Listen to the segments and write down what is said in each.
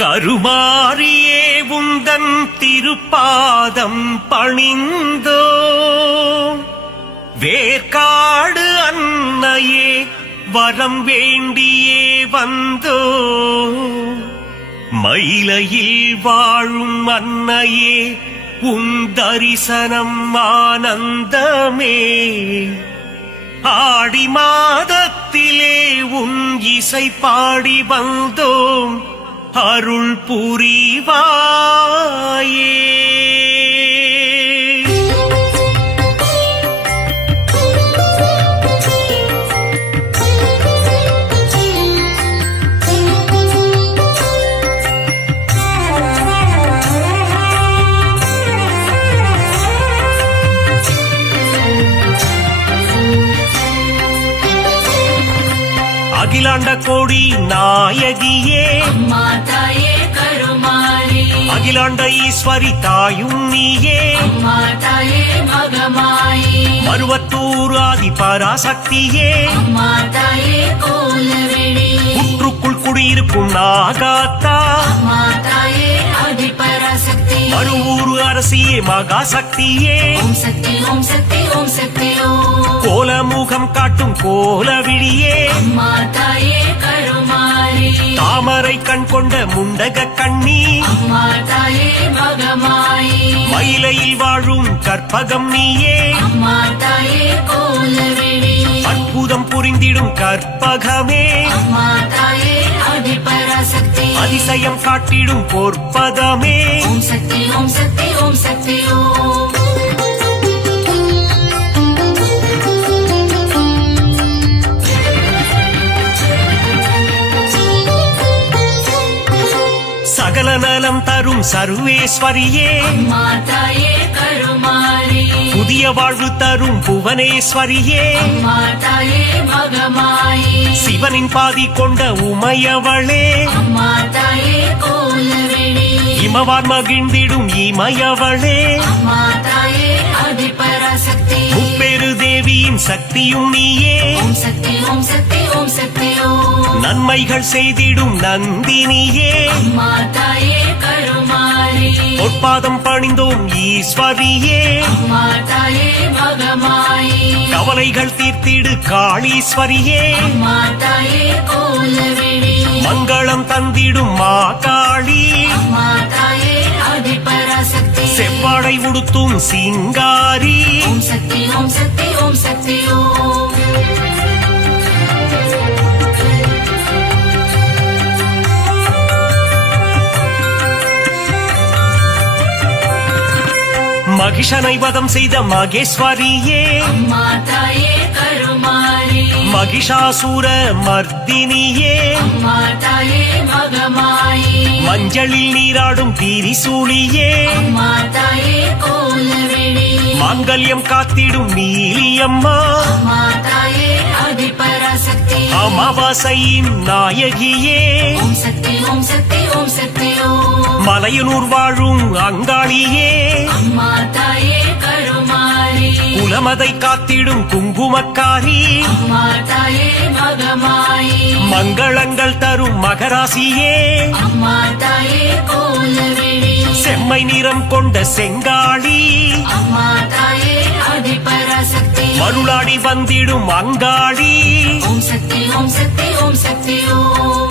கருமாரியே உந்தன் திருப்பாதம் பணிந்தோ, வேர்க்காடு அன்னையே வரம் வேண்டியே வந்தோ, மயிலையில் வாழும் அன்னையே உன் தரிசனம் ஆனந்தமே, ஆடி மாதத்திலே உன் இசை பாடி வந்தோம் அருள் புரிவாயே. அகிலாண்ட கோடி நாயகியே மாதாயே கருமாரி, அகிலாண்ட ஈஸ்வரி தாயும் நீயே மாதாயே மகமாயி, மருவத்தூர் ஆதி பராசக்தியே மாதாயே கோலவிழி, புற்றுக்குள் குடியிருக்கும் நாகாத்தா மாதாயே ஆதி பராசக்தி, மருவூர் அரசியே மகாசக்தியே ஓம் சக்தி ஓம் சக்தி ஓம் சக்தி ஓம், கோலமுகம் காட்டும் கோலவிழியே மாதாயே கருமாரி, தாமரை கண் கொண்ட முண்டக கண்ணி, மாதாயே மகமாயி, மயிலையில் வாழும் கற்பகம் நீயே மாதாயே கோலவிழி, அற்புதம் புரிந்திடும் கற்பகமே, மாதாயே ஆதி பராசக்தி, அதிசயம் காட்டிடும் பொற்பதமே, ஓம் சக்தி ஓம் சக்தி ஓம் சக்தி ஓம். சகல நலம் தரும் சர்வேஸ்வரியே மாதாயே கருமாரி, புதிய வாழ்வு தரும் புவனேஸ்வரியே மாதாயே மகமாயி, சிவனின் பாதி கொண்ட உமையவளே மாதாயே கோலவிழி, இமவான் மகிழ்ந்திடும் இமயவளே மாதாயே ஆதி பராசக்தி, முப்பெரு தேவியின் சக்தியும் நீயே ஓம் சக்தி ஓம் சக்தி ஓம் சக்தி ஓம், நன்மைகள் செய்திடும் நந்தினியே மாதாயே கருமாரி, பொற்பாதம் பணிந்தோம் ஈஸ்வரியே மாதாயே மகமாயி, கவலைகள் தீர்த்திடு காளீஸ்வரியே மாதாயே கோலவிழி, மங்களம் தந்திடும் மாகாளி மாதாயே ஆதி பராசக்தி, செவ்வாடை உடுத்தும் சிங்காரி ஓம் சக்தி ஓம் சக்தி ஓம் சக்தி ஓம். மகிஷனை வதம் செய்த மகேஸ்வரியே மாதாயே கருமாரி, மகிஷாசூர மர்தினியே மாதாயே மகமாயி, மஞ்சளில் நீராடும் திரிசூலியே மாதாயே கோலவிழி, மாங்கல்யம் காத்திடும் நீலியம்மா மாதாயே ஆதி பராசக்தி, அமாவாசையின் நாயகியே ஓம் சக்தி ஓம் சக்தி ஓம் சக்தி ஓம், மலையனூர் வாழும் அங்காளியே மாதாயே கருமாரி, குலமதை காத்திடும் குங்குமக்காரி மாதாயே மகமாயி, மங்களங்கள் தரும் மகராசியே மாதாயே கோலவிழி, செம்மை நிறம் கொண்ட செங்காளி மாதாயே ஆதி பராசக்தி, மருளாடி வந்திடும் அங்காளி ஓம் சக்தி ஓம் சக்தி ஓம் சக்தி ஓம்.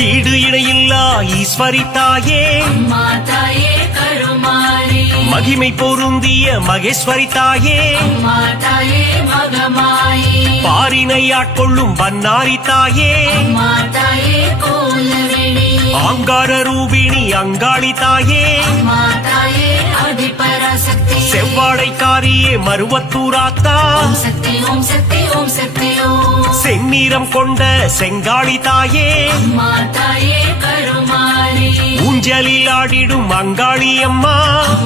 ஈடு இணையில்லா ஈஸ்வரி தாயே மாதாயே கருமாரி, மகிமை பொருந்திய மகேஸ்வரி தாயே மாதாயே மகமாயி, பாரினை ஆட்கொள்ளும் பன்னாரி தாயே மாதாயே கோலவிழி, ஆங்கார ரூபிணி அங்காளி தாயே மாதாயே ஆதி பராசக்தி, செவ்வாடைக்காரியே மருவத்தூராத்தா ஓம் சக்தி ஓம் சக்தி ஓம் சக்தி ஓம், செந்நிறம் கொண்ட செங்காளி தாயே மாதாயே கருமாரி, ஊஞ்சலில் ஆடிடும் அங்காளி அம்மா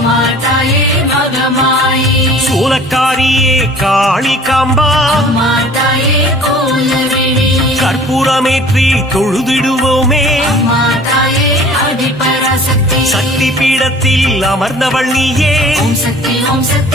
மாதாயே மகமாயி, சூலக்காரியே காளி காம்பா மாதாயே கோலவிழி, கற்பூரமேற்றி தொழுதிடுவோமே மாதாயே ஆதி பராசக்தி, சக்தி பீடத்தில் அமர்ந்தவள் நீயே ஓம் சக்தி ஓம் சக்தி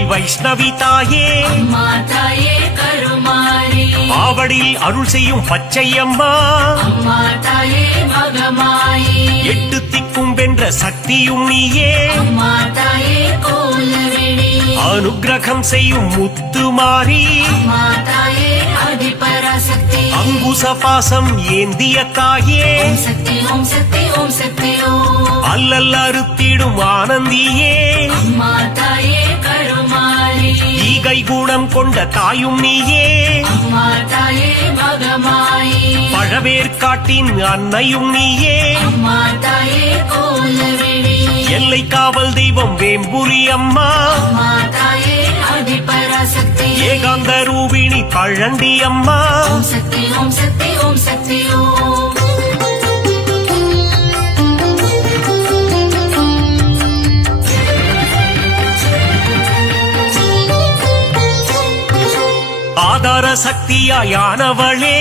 கோவில் வைஷ்ணவி தாயே அம்மா தாயே கருமாரி ஆவடியில் அருள் செய்யும் பச்சையம்மா அம்மா தாயே மகமாயி எட்டு திக்கும் வென்ற சக்தியும் நீயே அம்மா தாயே கோலவிழி அனுக்கிரகம் செய்யும் முத்துமாரி அம்மா தாயே ஆதிபராசக்தி அங்குச பாசம் ஏந்திய தாயே ஓம் சக்தி ஓம் சக்தி ஓம் சக்தி ஓம் அல்லல் அறுத்திடும் ஆனந்தியே அம்மா தாயே கருமாரி ஈகை குணம் கொண்ட தாயும் நீயே அம்மா தாயே மகமாயி பழவேற்காட்டின் அன்னையும் நீயே அம்மா தாயே கோலவிழி எல்லை காவல் தெய்வம் வேம்புலி அம்மா அம்மா தாயே ஆதிபராசக்தி ஏகாந்த ரூபிணி பழண்டி அம்மா ஓம் சக்தி ஓம் சக்தி ஓம் சக்தி ஓம் ஆதார சக்தியாயானவளே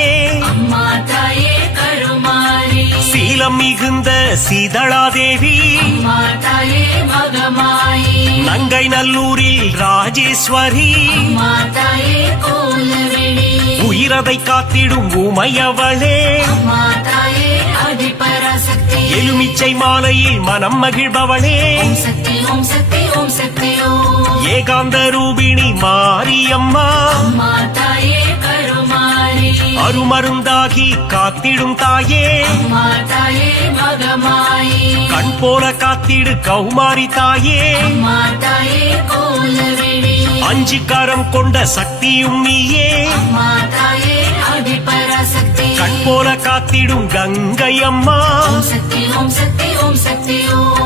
அம்மா தாயே கருமாரி சீலம் மிகுந்த சீதளாதேவி அம்மா தாயே மகமாயி நங்கை நல்லூரில் ராஜேஸ்வரி அம்மா தாயே கோலவிழி உயிரதை காத்திடும் உமையவளே அம்மா தாயே ஆதிபராசக்தி எலுமிச்சை மாலையில் மனம் மகிழ்பவளே ஓம் சக்தி ஓம் சக்தி ஓம் சக்தி ஓம் ஏகாந்த ரூபிணி மாரியம்மா அம்மா தாயே கருமாரி அருமருந்தாகி காத்திடும் தாயே அம்மா தாயே மகமாயி கண் போல காத்திடு கௌமாரி தாயே அம்மா தாயே கோலவிழி அஞ்சு கரம் கொண்ட சக்தியும் நீயே அம்மா தாயே ஆதிபராசக்தி கண் போல காத்திடும் கங்கை அம்மா ஓம் சக்தி ஓம் சக்தி ஓம் சக்தி ஓம்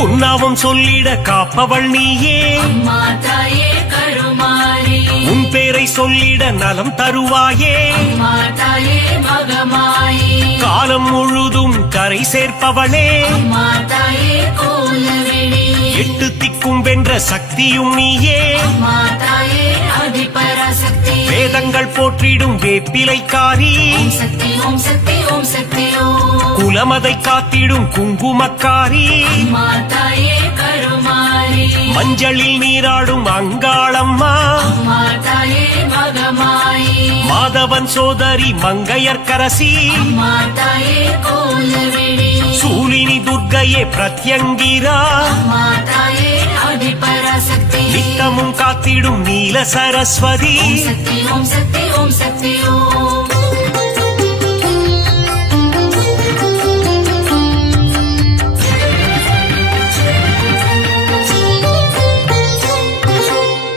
உன்னாவும் சொல்லிட காப்பவள் நீயே அம்மா தாயே கருமாரி உன் பேரை சொல்லிட நலம் தருவாயே அம்மா தாயே மகமாயி காலம் முழுதும் கரை சேர்ப்பவளே அம்மா தாயே கோலவிழி எட்டு திக்கும் வென்ற சக்தியும் நீயே அம்மா தாயே ஆதிபராசக்தி வேதங்கள் போற்றிடும் வேப்பிலைக்காரி ஓம் சக்தி ஓம் சக்தி ஓம் சக்தி ஓம் குலமதை காத்திடும் குங்குமக்காரி அம்மா தாயே கருமாரி மஞ்சளில் நீராடும் அங்காளம்மா அம்மா தாயே மகமாயி மாதவன் சோதரி மங்கையர்க்கரசி அம்மா தாயே கோலவிழி சூலினி துர்க்கையே பிரத்யங்கிரா அம்மா தாயே ஆதிபராசக்தி நித்தமும் காத்திடும் நீல சரஸ்வதி ஓம் சக்தி ஓம் சக்தி ஓம் சக்தி ஓம்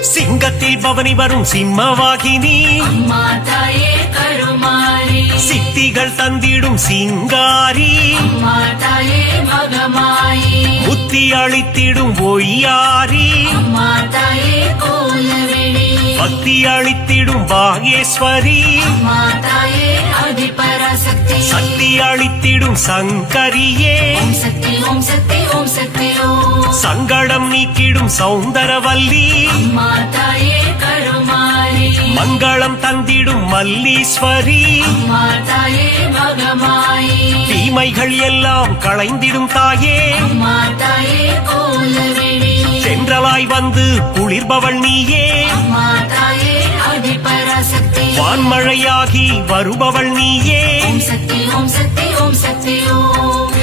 சிங்கத்தில் பவனி வரும் சிம்மவாகினி அம்மா தாயே கருமாரி சித்திகள் தந்திடும் சிங்காரி அம்மா தாயே மகமாயி புத்தி அளித்திடும் ஒய்யாரி அம்மா தாயே கோலவிழி பக்தி அளித்திடும் பாகேஸ்வரி அம்மா தாயே ஆதிபராசக்தி சக்தி அளித்திடும் சங்கரியே ஓம் சக்தி ஓம் சக்தி ஓம் சக்தி ஓம் சங்கடம் நீக்கிடும் சௌந்தரவல்லி அம்மா தாயே கருமாரி மங்களம் தந்திடும் மல்லீஸ்வரி அம்மா தாயே மகமாயி தீமைகள் எல்லாம் களைந்திடும் தாயே அம்மா தாயே கோலவிழி சென்றலாய் வந்து குளிர்பவள் நீயே அம்மா தாயே ஆதிபராசக்தி வான்மழையாகி வருபவள் நீயே ஓம் சக்தி ஓம் சக்தி ஓம் சக்தி ஓம்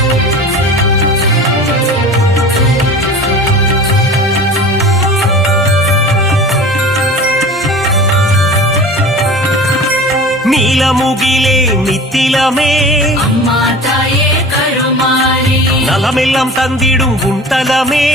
நீலமுகிலே நித்திலமே அம்மா தாயே கருமாரி நலமெல்லாம் தந்திடும் உண்டலமே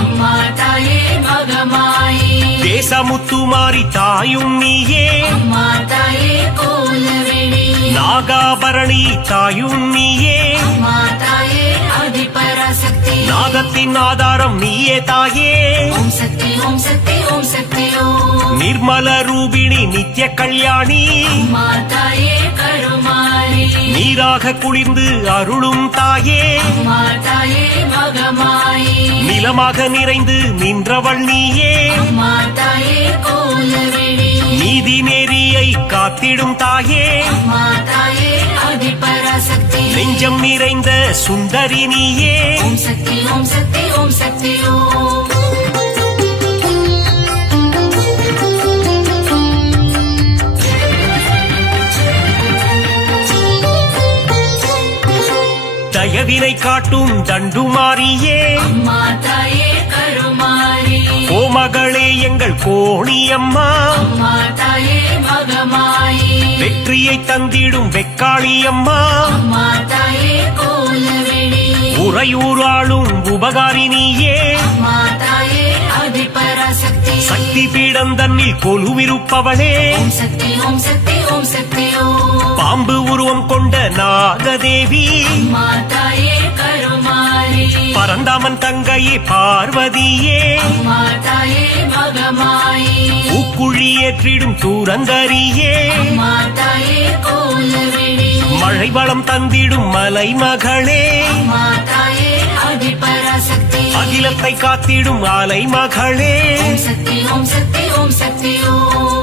அம்மா தாயே மகமாயி தேசமுத்துமாரி தாயும் நீயே அம்மா தாயே கோலவிழி நாகாபரணி தாயும் நீயே அம்மா தாயே ஆதிபராசக்தி நாதத்தின் ஆதாரம் நீயே தாயே ஓம் சக்தி ஓம் சக்தி ஓம் சக்தி ஓம் நிர்மல ரூபிணி நித்ய கல்யாணி அம்மா தாயே கருமாரி நீ நீராக குளிர்ந்து அருளும் தாயே அம்மா தாயே மகமாயி நிலமாக நிறைந்து நின்றவள் நீயே அம்மா தாயே கோலவிழி நீதி நெறியை காத்திடும் தாயே அம்மா தாயே ஆதிபராசக்தி நெஞ்சம் நிறைந்த சுந்தரி நீயே ஓம் சக்தி ஓம் சக்தி ஓம் சக்தி ஓம் தயவினை காட்டும் தண்டுமாரியே அம்மா தாயே கருமாரி கோமகளே எங்கள் கோணியம்மா அம்மா தாயே மகமாயி வெற்றியை தந்திடும் வெக்காளியம்மா அம்மா தாயே கோலவிழி உறையூராளும் உபகாரினியே அம்மா தாயே ஆதிபராசக்தி சக்தி பீடம் தன்னில் கொலுவிருப்பவளே ஓம் சக்தி ஓம் சக்தி ஓம் சக்தி ஓம் பாம்பு உருவம் கொண்ட நாகதேவி அம்மா தாயே கருமாரி பரந்தாமன் தங்கையே பார்வதியே அம்மா தாயே மகமாயி பூக்குழி ஏற்றிடும் தூரந்தரியே அம்மா தாயே கோலவிழி மழை வளம் தந்திடும் மலை மகளே அம்மா தாயே ஆதிபராசக்தி அகிலத்தை காத்திடும் அலை மகளே ஓம் சக்தி ஓம் சக்தி ஓம் சக்தி ஓம்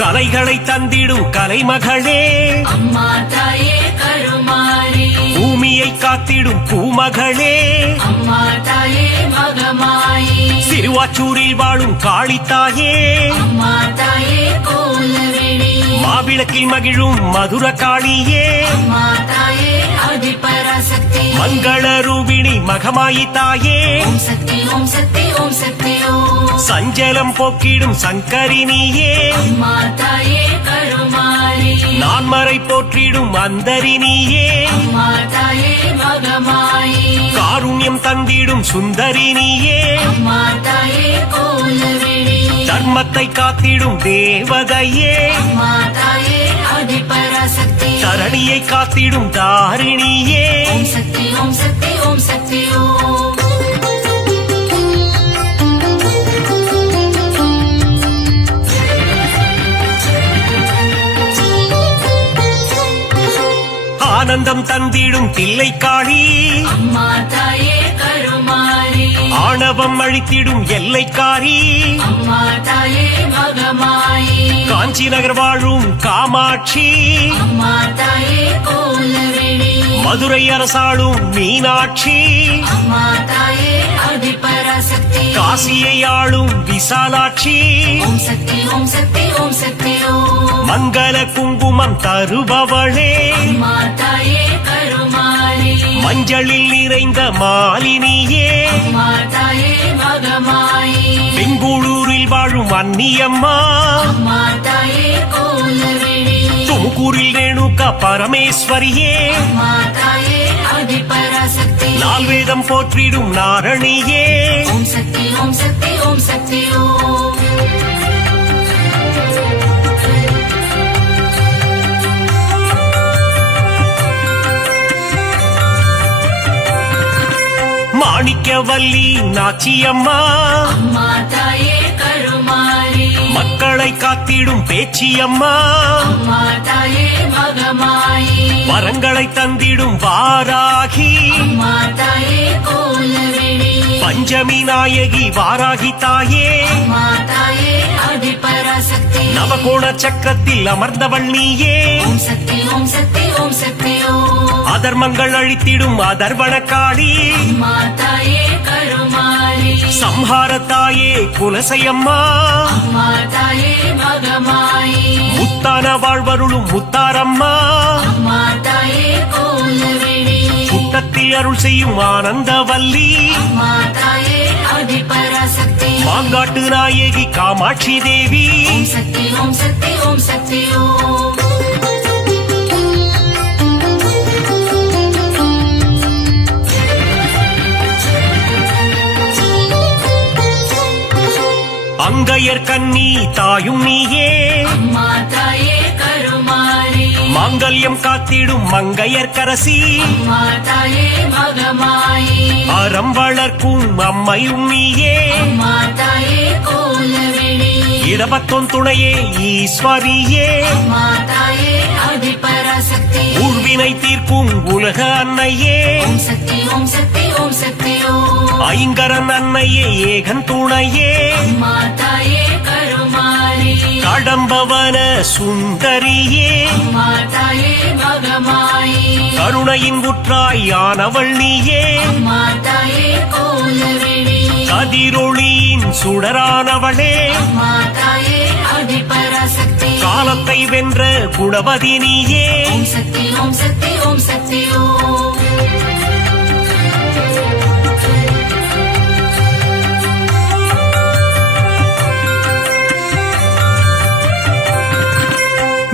கலைகளை தந்திடும் கலைமகளே அம்மா தாயே கருமாரி பூமியை காத்திடும் பூமகளே அம்மா தாயே மகமாயி சிறுவாச்சூரில் வாழும் காளித்தாயே அம்மா தாயே கோலவிழி மாவிளக்கில் மகிழும் மதுர காளியே அம்மா தாயே ஆதிபராசக்தி மங்கள ரூபிணி மகமாயி தாயே ஓம் சக்தி ஓம் சக்தி ஓம் சக்தி ஓம் சஞ்சலம் போக்கிடும் சங்கரினியே அம்மா தாயே கருமாரி நான்மறை போற்றிடும் அந்தரினியே அம்மா தாயே மகமாயி காருண்யம் தந்திடும் சுந்தரினியே அம்மா தாயே கோலவிழி தர்மத்தை காத்திடும் தேவதையே அம்மா தாயே ஆதிபராசக்தி தரணியை காத்திடும் தாரிணியே ஓம் சக்தி ஓம் சக்தி ஓம் சக்தி ஓம் ஆனந்தம் தந்திடும் தில்லைக்காளி அம்மா தாயே கருமாரி ஆணவம் அழித்திடும் எல்லைக்காரி அம்மா தாயே மகமாயி காஞ்சி நகர் வாழும் காமாட்சி அம்மா தாயே கோலவிழி மதுரை அரசாளும் மீனாட்சி அம்மா தாயே ஆதிபராசக்தி காசியை ஆளும் விசாலாட்சி ஓம் சக்தி ஓம் சக்தி ஓம் சக்தி ஓம் மங்கள குங்குமம் தருபவளே அம்மா தாயே கருமாரி மஞ்சளில் நிறைந்த மாலினியே அம்மா தாயே மகமாயி பெங்களூரில் வாழும் அன்னியம்மா அம்மா தாயே கோலவிழி துமுகூரில் ரேணுகா பரமேஸ்வரியே அம்மா தாயே ஆதிபராசக்தி நால்வேதம் போற்றிடும் நாரணியே ஓம் சக்தி ஓம் சக்தி ஓம் சக்தி ஓம் மாணிக்கவல்லி நாச்சியம்மா அம்மா தாயே கருமாரி மக்களை காத்திடும் பேச்சியம்மா அம்மா தாயே மகமாயி வரங்களை தந்திடும் வாராகி அம்மா தாயே கோலவிழி பஞ்சமி நாயகி வாராகி தாயே அம்மா தாயே ஆதிபராசக்தி நவகோண சக்கரத்தில் அமர்ந்தவள் நீயே ஓம் சக்தி ஓம் சக்தி ஓம் சக்தி ஓம் அதர்மங்கள் அழித்திடும் அதர்வன காளி அம்மா தாயே கருமாரி சம்ஹார தாயே குலசையம்மா அம்மா தாயே மகமாயி முத்தான வாழ்வருளும் முத்தாரம்மா அம்மா தாயே கோலவிழி புத்தத்தில் அருள் செய்யும் ஆனந்தவல்லி அம்மா தாயே ஆதிபராசக்தி மாங்காட்டு நாயகி காமாட்சி தேவி ஓம் சக்தி ஓம் சக்தி ஓம் சக்தி ஓம் அங்கையர் கண்ணி தாயும் நீயே அம்மா தாயே கருமாரி மாங்கல்யம் காத்திடும் மங்கையர்க்கரசி அம்மா தாயே மகமாயி அறம் வளர்க்கும் அம்மையும் நீயே அம்மா தாயே கோலவிழி இடபத்தோன் துணையே ஈஸ்வரியே அம்மா தாயே ஆதிபராசக்தி ஊழ்வினை தீர்க்கும் உலக அன்னையே ஓம் சக்தி ஓம் சக்தி ஓம் சக்தி ஓம் ஐங்கரன் அன்னையே ஏகன் துணையே அம்மா தாயே கருமாரி கடம்பவன சுந்தரியே அம்மா தாயே மகமாயி கருணையின் உற்றாயானவள் நீயே அம்மா தாயே கோலவிழி கதிரொளியின் சுடரானவளே அம்மா தாயே ஆதிபராசக்தி காலத்தை வென்ற குணவதி நீயே ஓம் சக்தி ஓம் சக்தி ஓம் சக்தி ஓம்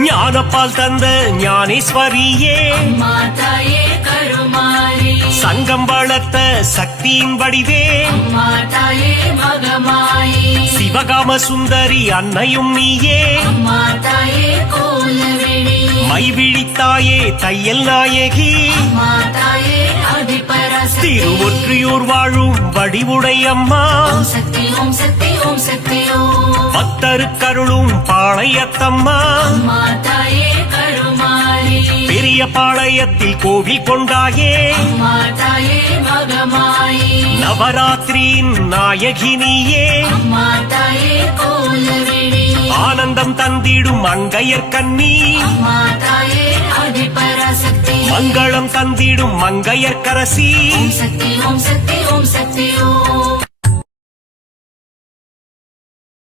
ஞானப்பால் தந்த ஞானேஸ்வரியே அம்மா தாயே கருமாரி சங்கம் வளர்த்த சக்தியின் வடிவே அம்மா தாயே மகமாயி சிவகாம சுந்தரி அன்னையும் நீயே அம்மா தாயே கோலவிழி மைவிழித்தாயே தையல் நாயகி அம்மா தாயே ஆதிபராசக்தி திருவொற்றியூர் வாழும் வடிவுடை அம்மா ஓம் சக்தி ஓம் சக்தி ஓம் சக்தி ஓம் பக்தருக்கருளும் பாளையத்தம்மா அம்மா தாயே கருமாரி பெரிய பாளையத்தில் கோவில் கொண்டாயே அம்மா தாயே மகமாயி நவராத்திரியின் நாயகினியே அம்மா தாயே கோலவிழி ஆனந்தம் தந்திடும் மங்கையர் கண்ணி அம்மா தாயே ஆதிபராசக்தி மங்களம் தந்திடும் மங்கையர்க்கரசி ஓம் சக்தி ஓம் சக்தி ஓம் சக்தி ஓம்